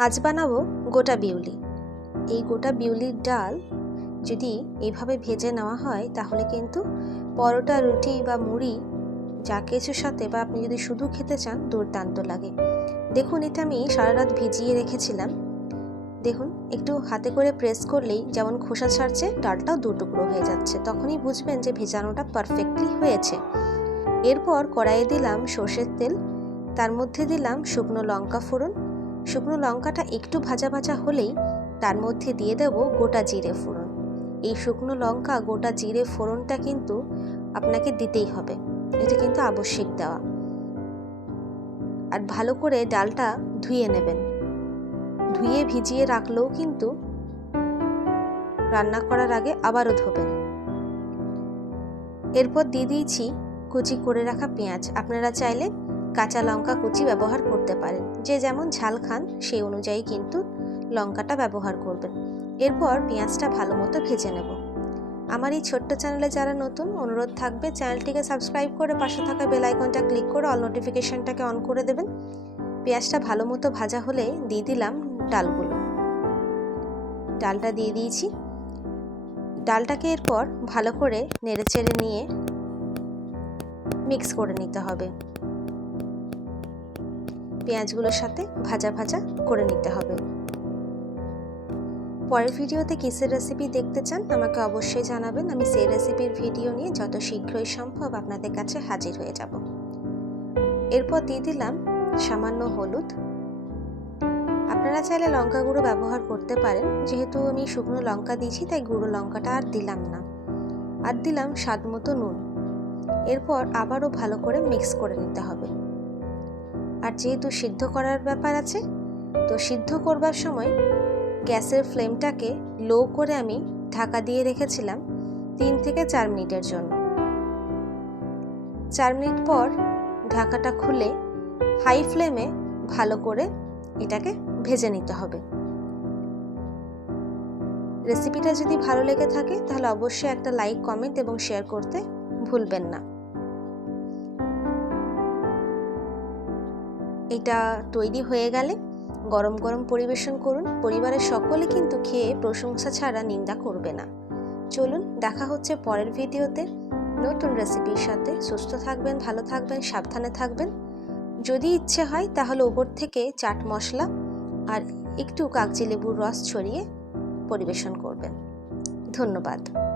আজ বানাবো গোটা বিউলি। এই গোটা বিউলির ডাল যদি এভাবে ভেজে নেওয়া হয়, তাহলে কিন্তু পরোটা, রুটি বা মুড়ি যা কিছুর সাথে বা আপনি যদি শুধু খেতে চান, দুর্দান্ত লাগে। দেখুন, এটা আমি সারা রাত ভিজিয়ে রেখেছিলাম। দেখুন, একটু হাতে করে প্রেস করলেই যেমন খোসা ছাড়ছে, ডালটাও দু টুকরো হয়ে যাচ্ছে। তখনই বুঝবেন যে ভেজানোটা পারফেক্টলি হয়েছে। এরপর কড়াইয়ে দিলাম সর্ষের তেল, তার মধ্যে দিলাম শুকনো লঙ্কা ফোড়ন শুকনো লঙ্কাটা একটু ভাজা ভাজা হলেই তার মধ্যে দিয়ে দেব গোটা জিরে ফোড়ন। এই শুকনো লঙ্কা, গোটা জিরে ফোড়নটা কিন্তু আপনাকে দিতেই হবে। এটা কিন্তু আবশ্যিক দেওয়া। আর ভালো করে ডালটা ধুয়ে নেবেন। ধুয়ে ভিজিয়ে রাখলেও কিন্তু রান্না করার আগে আবারও ধোবেন। এরপর দিয়ে দিয়েছি কুচি করে রাখা পেঁয়াজ। আপনারা চাইলে কাঁচা লঙ্কা কুচি ব্যবহার করতে পারেন। যে যেমন ঝাল খান, সেই অনুযায়ী কিন্তু লঙ্কাটা ব্যবহার করবেন। এরপর পেঁয়াজটা ভালো মতো ভেজে নেব। আমার এই ছোট্ট চ্যানেলে যারা নতুন, অনুরোধ থাকবে চ্যানেলটিকে সাবস্ক্রাইব করে পাশে থাকা বেল আইকনটা ক্লিক করে অল নোটিফিকেশনটাকে অন করে দেবেন। পেঁয়াজটা ভালো মতো ভাজা হলে দিয়ে দিলাম ডালগুলো। ডালটা দিয়ে দিয়েছি। ডালটাকে এরপর ভালো করে নেড়েচেড়ে নিয়ে মিক্স করে নিতে হবে। পেঁয়াজগুলোর সাথে ভাজা ভাজা করে নিতে হবে। পরের ভিডিওতে কিসের রেসিপি দেখতে চান আমাকে অবশ্যই জানাবেন। আমি সেই রেসিপির ভিডিও নিয়ে যত শীঘ্রই সম্ভব আপনাদের কাছে হাজির হয়ে যাব। এরপর দিয়ে দিলাম সামান্য হলুদ। আপনারা চাইলে লঙ্কা গুঁড়ো ব্যবহার করতে পারেন। যেহেতু আমি শুকনো লঙ্কা দিয়েছি, তাই গুঁড়ো লঙ্কাটা আর দিলাম না। আর দিলাম স্বাদ মতো নুন। এরপর আবারও ভালো করে মিক্স করে নিতে হবে। আর যেহেতু সিদ্ধ করার ব্যাপার আছে, তো সিদ্ধ করবার সময় গ্যাসের ফ্লেমটাকে লো করে আমি ঢাকা দিয়ে রেখেছিলাম তিন থেকে চার মিনিটের জন্য। চার মিনিট পর ঢাকাটা খুলে হাই ফ্লেমে ভালো করে এটাকে ভেজে নিতে হবে। রেসিপিটা যদি ভালো লেগে থাকে, তাহলে অবশ্যই একটা লাইক, কমেন্ট এবং শেয়ার করতে ভুলবেন না। এটা তৈরি হয়ে গেলে গরম গরম পরিবেশন করুন। পরিবারের সকলে কিন্তু খেয়ে প্রশংসা ছাড়া নিন্দা করবে না। চলুন, দেখা হচ্ছে পরের ভিডিওতে। নতুন রেসিপির সাথে সুস্থ থাকবেন, ভালো থাকবেন, সাবধানে থাকবেন। যদি ইচ্ছে হয়, তাহলে ওপর থেকে চাট মশলা আর একটু কাগজি লেবুর রস ছড়িয়ে পরিবেশন করবেন। ধন্যবাদ।